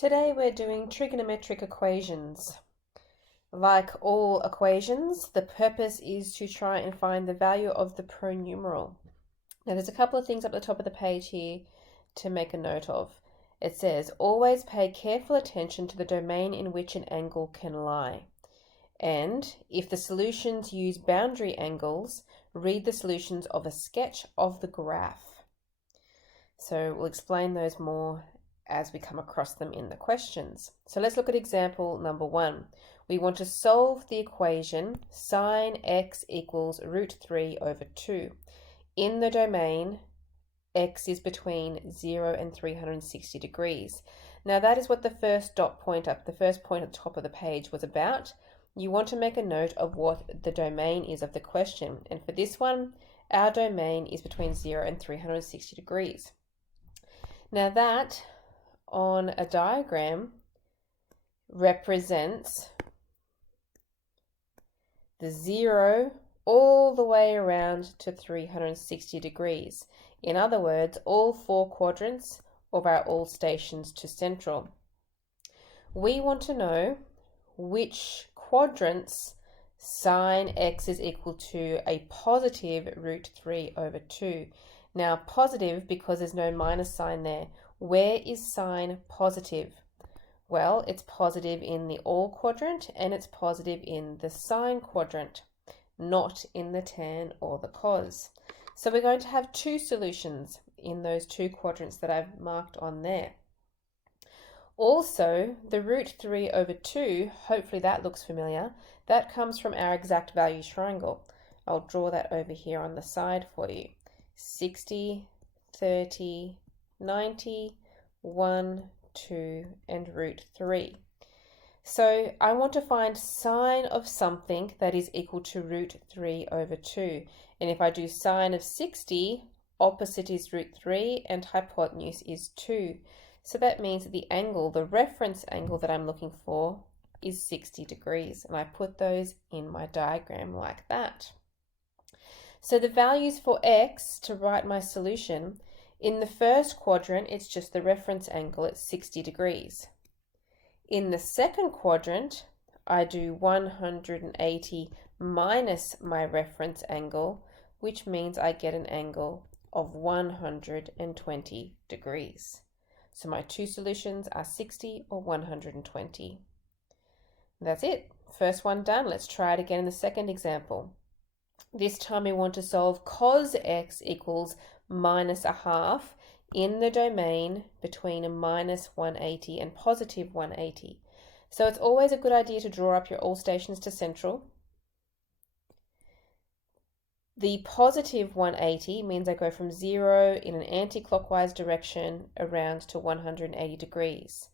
Today we're doing trigonometric equations. Like all equations, the purpose is to try and find the value of the pronumeral. Now there's a couple of things up the top of the page here to make a note of. It says, always pay careful attention to the domain in which an angle can lie. And if the solutions use boundary angles, read the solutions of a sketch of the graph. So we'll explain those more as we come across them in the questions. So let's look at example number 1. We want to solve the equation sine x equals root 3 over 2. In the domain, x is between 0 and 360 degrees. Now that is what the first point at the top of the page was about. You want to make a note of what the domain is of the question. And for this one, our domain is between 0 and 360 degrees. Now that on a diagram represents the 0 all the way around to 360 degrees. In other words, all 4 quadrants of our all stations to central. We want to know which quadrants sine x is equal to a positive root 3 over 2. Now positive because there's no minus sign there. Where is sine positive? Well, it's positive in the all quadrant and it's positive in the sine quadrant, not in the tan or the cos. So we're going to have 2 solutions in those 2 quadrants that I've marked on there. Also, the root 3 over 2, hopefully that looks familiar, that comes from our exact value triangle. I'll draw that over here on the side for you. 60, 30, 90, 1, 2, and root 3. So I want to find sine of something that is equal to root 3 over 2. And if I do sine of 60, opposite is root 3 and hypotenuse is 2. So that means that the angle, the reference angle that I'm looking for is 60 degrees. And I put those in my diagram like that. So the values for x to write my solution, in the first quadrant, it's just the reference angle at 60 degrees. In the second quadrant, I do 180 minus my reference angle, which means I get an angle of 120 degrees. So my 2 solutions are 60 or 120. That's it. First one done. Let's try it again in the second example. This time we want to solve cos x equals minus a half in the domain between a minus 180 and positive 180. So it's always a good idea to draw up your all stations to central. The positive 180 means I go from 0 in an anti-clockwise direction around to 180 degrees.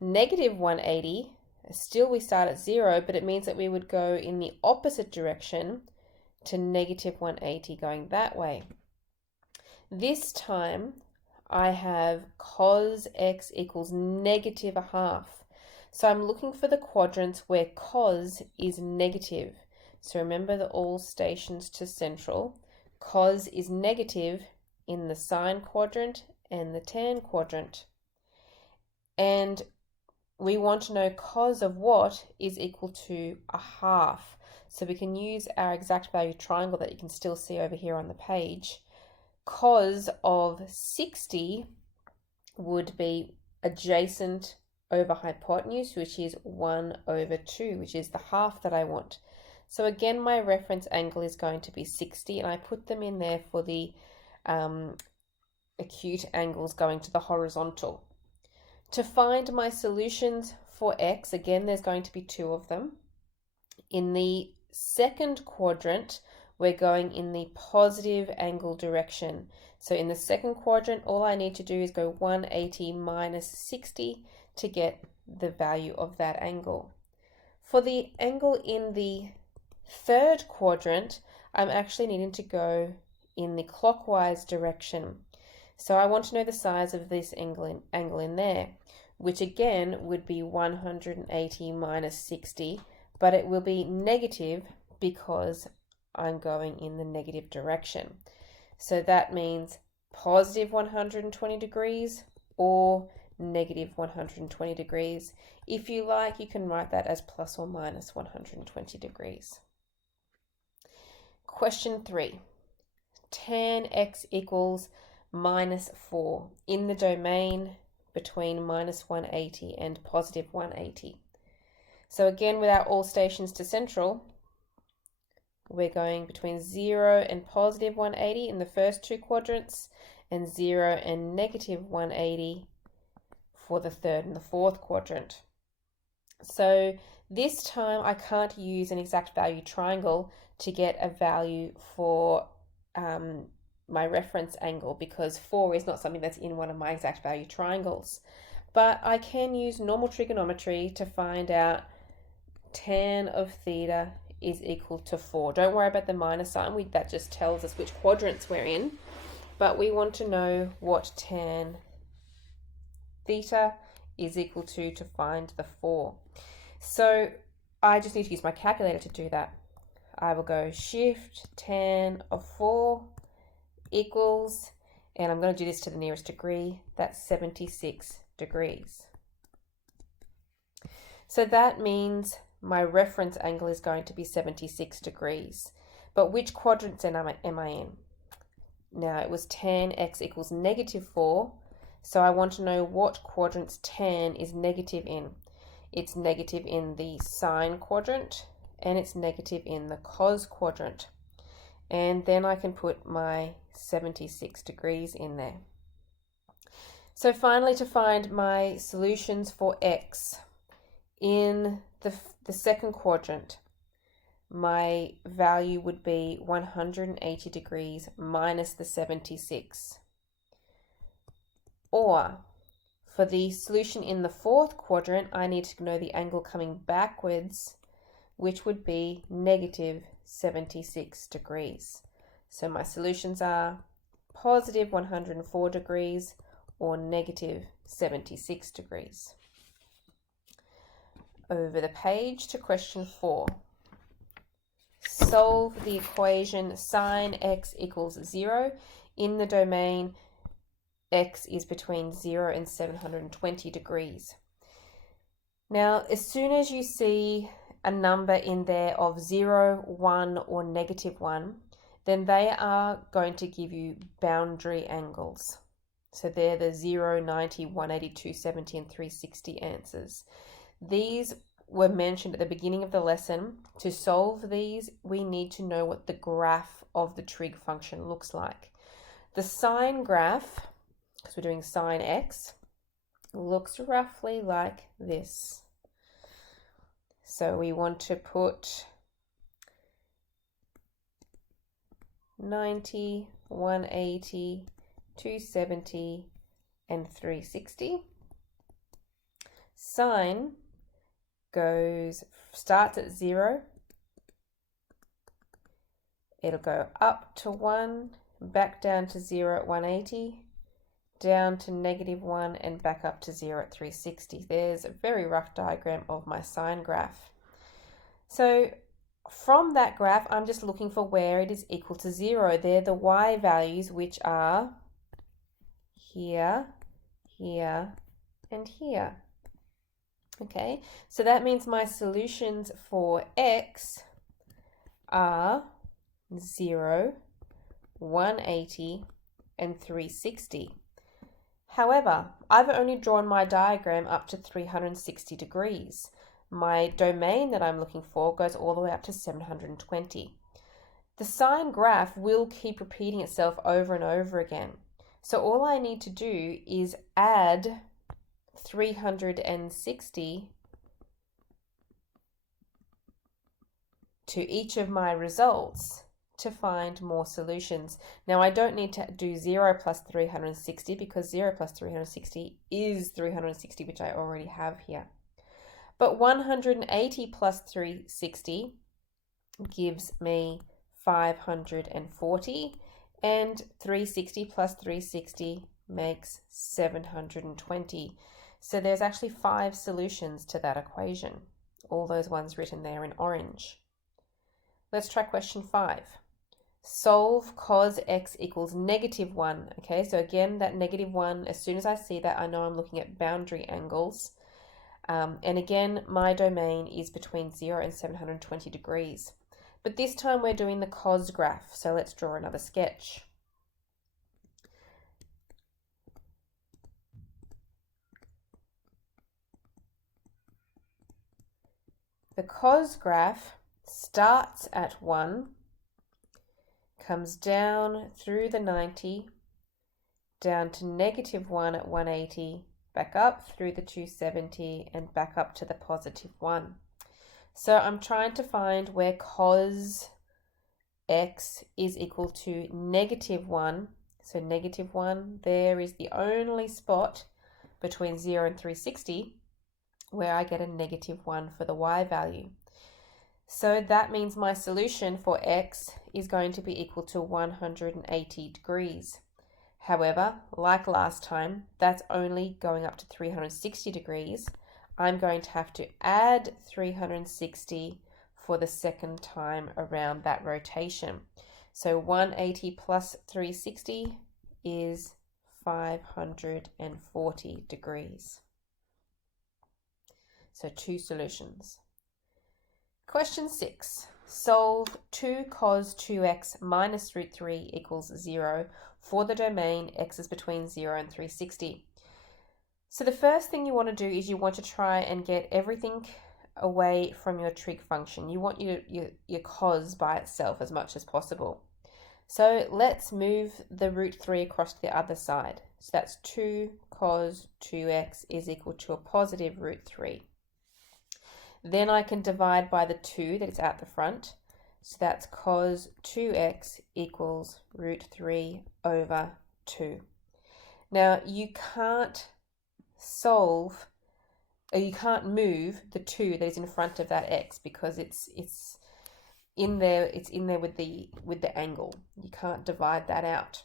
Negative 180, still we start at 0, but it means that we would go in the opposite direction to negative 180 going that way. This time I have cos x equals negative a half. So I'm looking for the quadrants where cos is negative. So remember the all stations to central. Cos is negative in the sine quadrant and the tan quadrant. And we want to know cos of what is equal to a half. So we can use our exact value triangle that you can still see over here on the page. Cos of 60 would be adjacent over hypotenuse, which is 1 over 2, which is the half that I want. So again, my reference angle is going to be 60, and I put them in there for the acute angles going to the horizontal. To find my solutions for x, again, there's going to be 2 of them. In the second quadrant, we're going in the positive angle direction. So in the second quadrant, all I need to do is go 180 minus 60 to get the value of that angle. For the angle in the third quadrant, I'm actually needing to go in the clockwise direction. So I want to know the size of this angle in there, which again would be 180 minus 60, but it will be negative because I'm going in the negative direction. So that means positive 120 degrees or negative 120 degrees. If you like, you can write that as plus or minus 120 degrees. Question 3. Tan x equals minus 4 in the domain between minus 180 and positive 180. So again, with our all stations to central, we're going between 0 and positive 180 in the first two quadrants, and 0 and negative 180 for the third and the fourth quadrant. So this time I can't use an exact value triangle to get a value for my reference angle, because 4 is not something that's in one of my exact value triangles. But I can use normal trigonometry to find out tan of theta is equal to 4. Don't worry about the minus sign, that just tells us which quadrants we're in. But we want to know what tan theta is equal to find the 4. So I just need to use my calculator to do that. I will go shift tan of 4 equals, and I'm going to do this to the nearest degree, that's 76 degrees. So that means my reference angle is going to be 76 degrees. But which quadrants am I in? Now it was tan x equals negative 4, so I want to know what quadrants tan is negative in. It's negative in the sine quadrant, and it's negative in the cos quadrant. And then I can put my 76 degrees in there. So finally, to find my solutions for x in the second quadrant, my value would be 180 degrees minus the 76. Or for the solution in the fourth quadrant, I need to know the angle coming backwards, which would be negative 76 degrees. So my solutions are positive 104 degrees or negative 76 degrees. Over the page to question 4. Solve the equation sine x equals 0 in the domain x is between 0 and 720 degrees. Now, as soon as you see a number in there of 0, 1, or negative 1, then they are going to give you boundary angles. So they're the 0, 90, 180, 270, and 360 answers. These were mentioned at the beginning of the lesson. To solve these, we need to know what the graph of the trig function looks like. The sine graph, because we're doing sine x, looks roughly like this. So we want to put 90, 180, 270, and 360. Sine starts at 0, it'll go up to 1, back down to 0 at 180, down to negative 1, and back up to 0 at 360. There's a very rough diagram of my sine graph. So from that graph, I'm just looking for where it is equal to 0. They're the y values, which are here, here, and here. Okay, so that means my solutions for x are 0, 180, and 360. However, I've only drawn my diagram up to 360 degrees. My domain that I'm looking for goes all the way up to 720. The sine graph will keep repeating itself over and over again. So all I need to do is add 360 to each of my results to find more solutions. Now I don't need to do 0 plus 360 because 0 plus 360 is 360, which I already have here. But 180 plus 360 gives me 540, and 360 plus 360 makes 720. So there's actually 5 solutions to that equation, all those ones written there in orange. Let's try question 5. solve cos x equals -1. Okay, so again, that -1, as soon as I see that, I know I'm looking at boundary angles. And again, my domain is between 0 and 720 degrees. But this time we're doing the cos graph, so let's draw another sketch. The cos graph starts at 1, comes down through the 90, down to -1 at 180, back up through the 270, and back up to the +1. So I'm trying to find where cos x is equal to -1. So -1, there is the only spot between 0 and 360 where I get a -1 for the y value. So that means my solution for x is going to be equal to 180 degrees. However, like last time, that's only going up to 360 degrees. I'm going to have to add 360 for the second time around that rotation. So 180 plus 360 is 540 degrees. So 2 solutions. Question 6. Solve 2 cos 2x minus √3 equals 0 for the domain x is between 0 and 360. So the first thing you want to do is you want to try and get everything away from your trig function. You want your cos by itself as much as possible. So let's move the √3 across to the other side. So that's 2 cos 2x is equal to a positive √3. Then I can divide by the 2 that is at the front. So that's cos 2x equals √3 over 2. Now you can't move the 2 that is in front of that x because it's in there with the angle. You can't divide that out.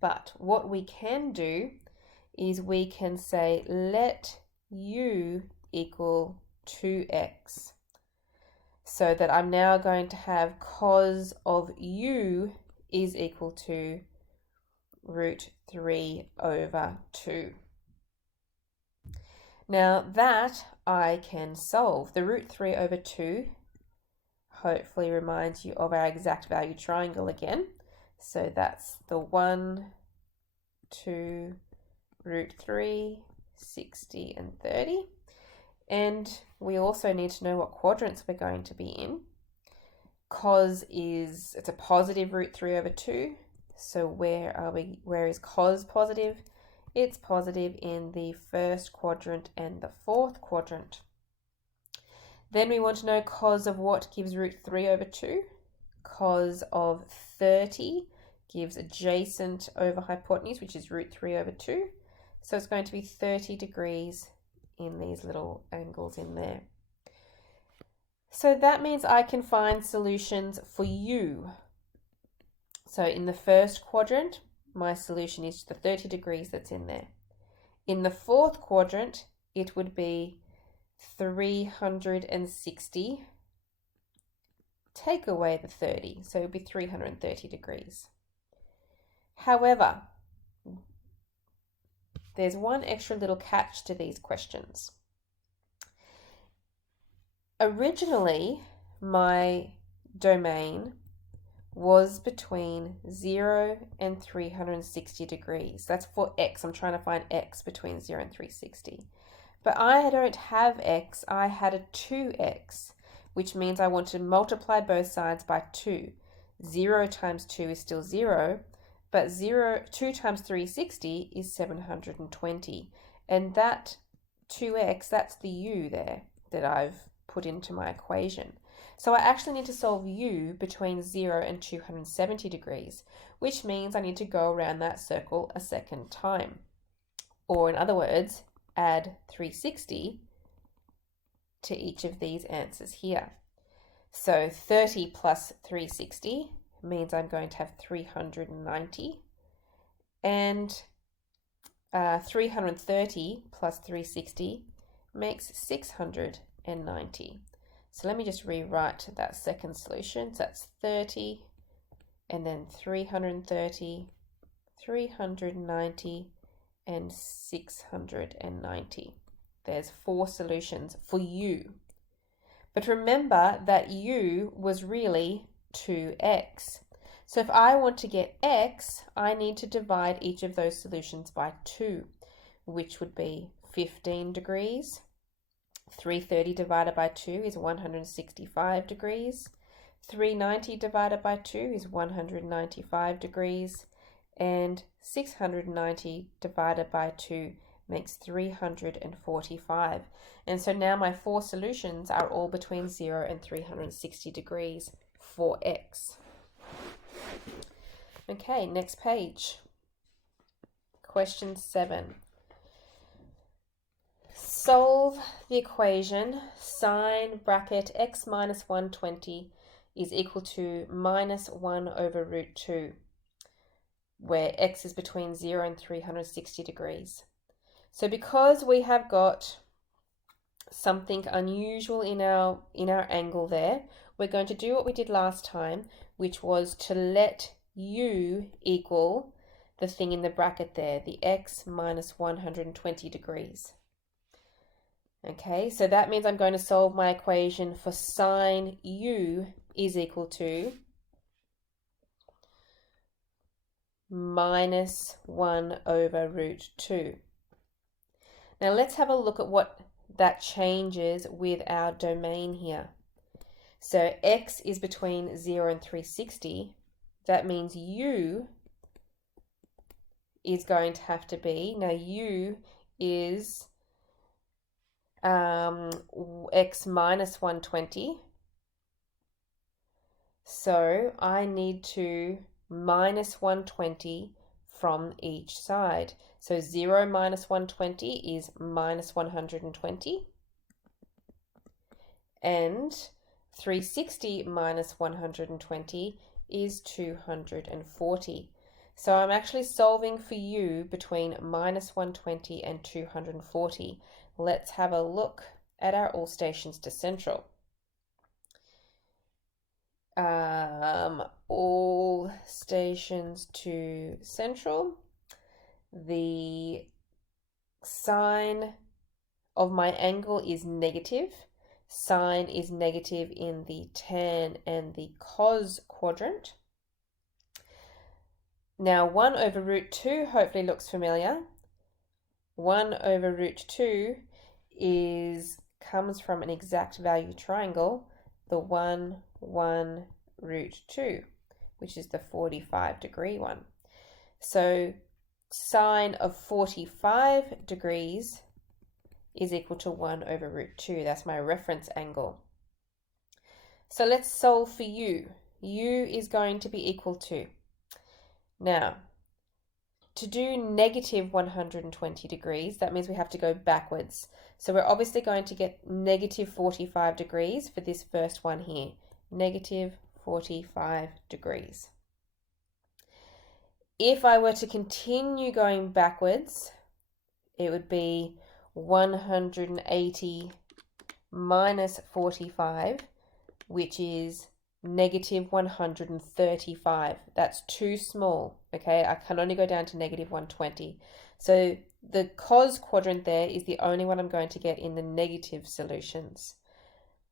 But what we can do is we can say let u equal 2x, so that I'm now going to have cos of u is equal to √3 over 2. Now that I can solve. The √3 over 2 hopefully reminds you of our exact value triangle again. So that's the 1, 2, √3, 60 and 30. And we also need to know what quadrants we're going to be in. Cos it's a positive √3 over 2. So where is cos positive? It's positive in the first quadrant and the fourth quadrant. Then we want to know cos of what gives √3 over 2. Cos of 30 gives adjacent over hypotenuse, which is √3 over 2. So it's going to be 30 degrees in these little angles in there. So that means I can find solutions for u. So in the first quadrant, my solution is the 30 degrees that's in there. In the fourth quadrant, it would be 360. Take away the 30, so it would be 330 degrees. However, there's one extra little catch to these questions. Originally, my domain was between 0 and 360 degrees. That's for x. I'm trying to find x between 0 and 360. But I don't have x. I had a 2x, which means I want to multiply both sides by 2. 0 times 2 is still 0, but 2 times 360 is 720. And that 2x, that's the u there that I've put into my equation. So I actually need to solve u between 0 and 270 degrees, which means I need to go around that circle a second time. Or in other words, add 360 to each of these answers here. So 30 plus 360 means I'm going to have 390. And 330 plus 360 makes 690. So let me just rewrite that second solution. So that's 30 and then 330, 390, and 690. There's 4 solutions for u. But remember that u was really 2x. So if I want to get x, I need to divide each of those solutions by 2, which would be 15 degrees. 330 divided by 2 is 165 degrees. 390 divided by 2 is 195 degrees. And 690 divided by 2 makes 345. And so now my 4 solutions are all between 0 and 360 degrees for x. Okay, next page. Question 7. Solve the equation sine bracket x minus 120 is equal to minus 1 over root 2, where x is between 0 and 360 degrees. So because we have got something unusual in our angle there, we're going to do what we did last time, which was to let u equal the thing in the bracket there, the x minus 120 degrees. Okay, so that means I'm going to solve my equation for sine u is equal to minus 1 over root 2. Now let's have a look at what that changes with our domain here. So x is between 0 and 360. That means u is going to have to be, now u is x minus 120. So I need to minus 120 from each side. So 0 minus 120 is minus 120. And 360 minus 120 is 240. So I'm actually solving for u between minus 120 and 240. Let's have a look at our all stations to central. All stations to central. The sine of my angle is negative. Sine is negative in the tan and the cos quadrant. Now 1 over root 2 hopefully looks familiar. 1 over root 2 comes from an exact value triangle, the 1, 1, root 2, which is the 45 degree one. So sine of 45 degrees is equal to 1 over root 2. That's my reference angle. So let's solve for u. U is going to be equal to, now, to do negative 120 degrees, that means we have to go backwards. So we're obviously going to get negative 45 degrees for this first one here. Negative 45 degrees. If I were to continue going backwards, it would be 180 minus 45, which is negative 135. That's too small, okay? I can only go down to negative 120. So the cos quadrant there is the only one I'm going to get in the negative solutions.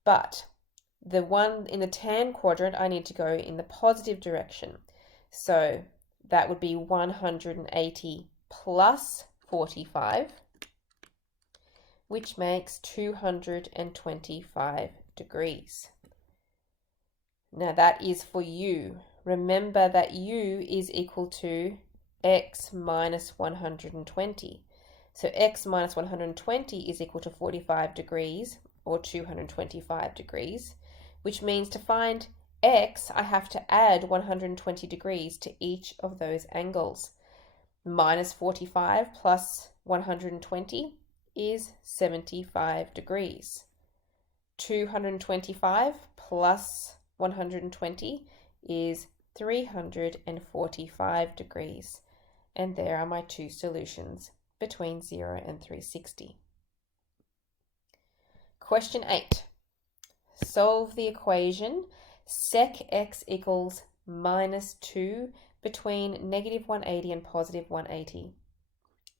But the one in the tan quadrant, I need to go in the positive direction. So that would be 180 plus 45, which makes 225 degrees. Now that is for u. Remember that u is equal to x minus 120. So x minus 120 is equal to 45 degrees, or 225 degrees, which means to find x, I have to add 120 degrees to each of those angles. Minus 45 plus 120 is 75 degrees. 225 plus 120 is 345 degrees. And there are my 2 solutions between 0 and 360. Question 8. Solve the equation sec x equals minus 2 between negative 180 and positive 180.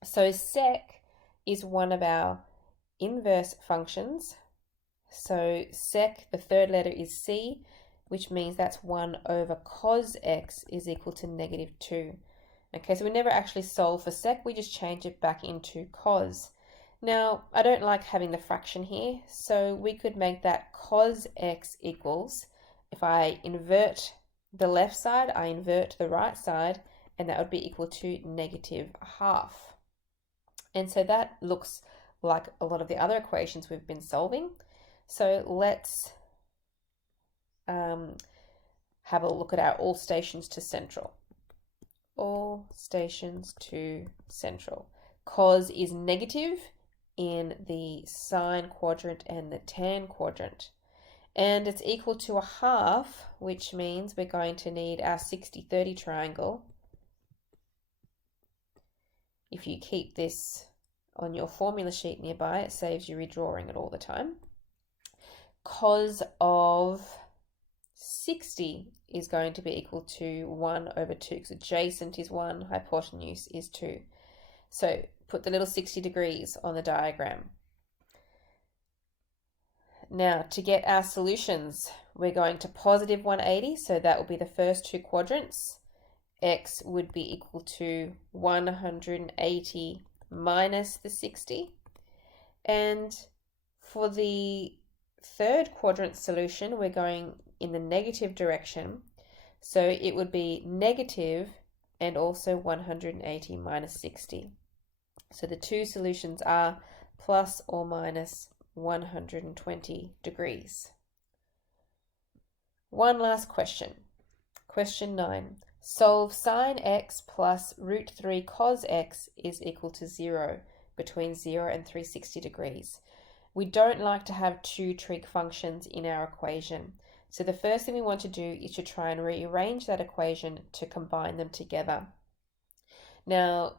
So sec is one of our inverse functions. So sec, the third letter is c, which means that's 1 over cos x is equal to negative 2. Okay, so we never actually solve for sec, we just change it back into cos. Now, I don't like having the fraction here, so we could make that cos x equals, if I invert the left side, I invert the right side, and that would be equal to negative half. And so that looks like a lot of the other equations we've been solving. So let's have a look at our all stations to central. All stations to central. Cos is negative in the sine quadrant and the tan quadrant. And it's equal to a half, which means we're going to need our 60-30 triangle. If you keep this on your formula sheet nearby, it saves you redrawing it all the time. Cos of 60 is going to be equal to 1 over 2, because adjacent is 1, hypotenuse is 2. So put the little 60 degrees on the diagram. Now, to get our solutions, we're going to positive 180, so that will be the first two quadrants. X would be equal to 180 minus the 60. And for the third quadrant solution, we're going in the negative direction. So it would be negative and also 180 minus 60. So the two solutions are plus or minus 120 degrees. One last question. Question 9. Solve sine x plus root 3 cos x is equal to 0 between 0 and 360 degrees. We don't like to have two trig functions in our equation. So the first thing we want to do is to try and rearrange that equation to combine them together. Now,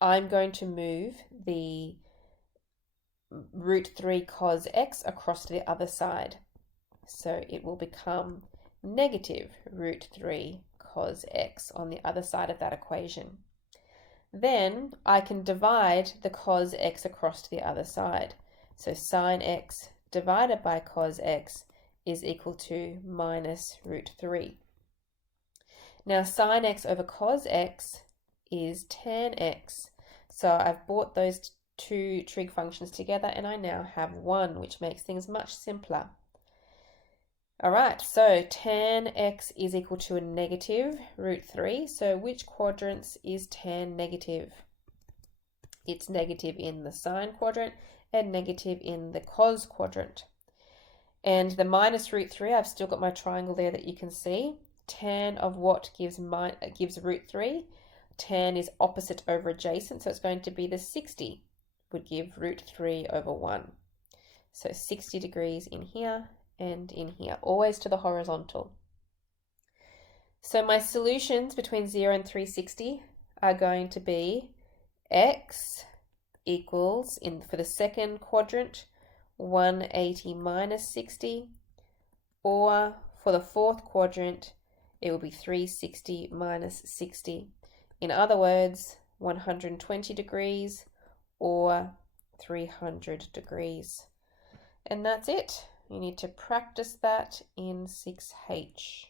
I'm going to move the root 3 cos x across to the other side. So it will become negative root 3 cos x on the other side of that equation. Then I can divide the cos x across to the other side. So sine x divided by cos x is equal to minus root 3. Now sine x over cos x is tan x. So I've brought those two trig functions together and I now have 1, which makes things much simpler. Alright, so tan x is equal to a negative root 3. So which quadrants is tan negative? It's negative in the sine quadrant and negative in the cos quadrant. And the minus root 3, I've still got my triangle there that you can see. Tan of what gives root 3? Tan is opposite over adjacent, so it's going to be the 60 would give root 3 over 1. So 60 degrees in here and in here, always to the horizontal. So my solutions between 0 and 360 are going to be x equals, for the second quadrant, 180 minus 60, or for the fourth quadrant, it will be 360 minus 60. In other words, 120 degrees or 300 degrees. And that's it. You need to practice that in 6H.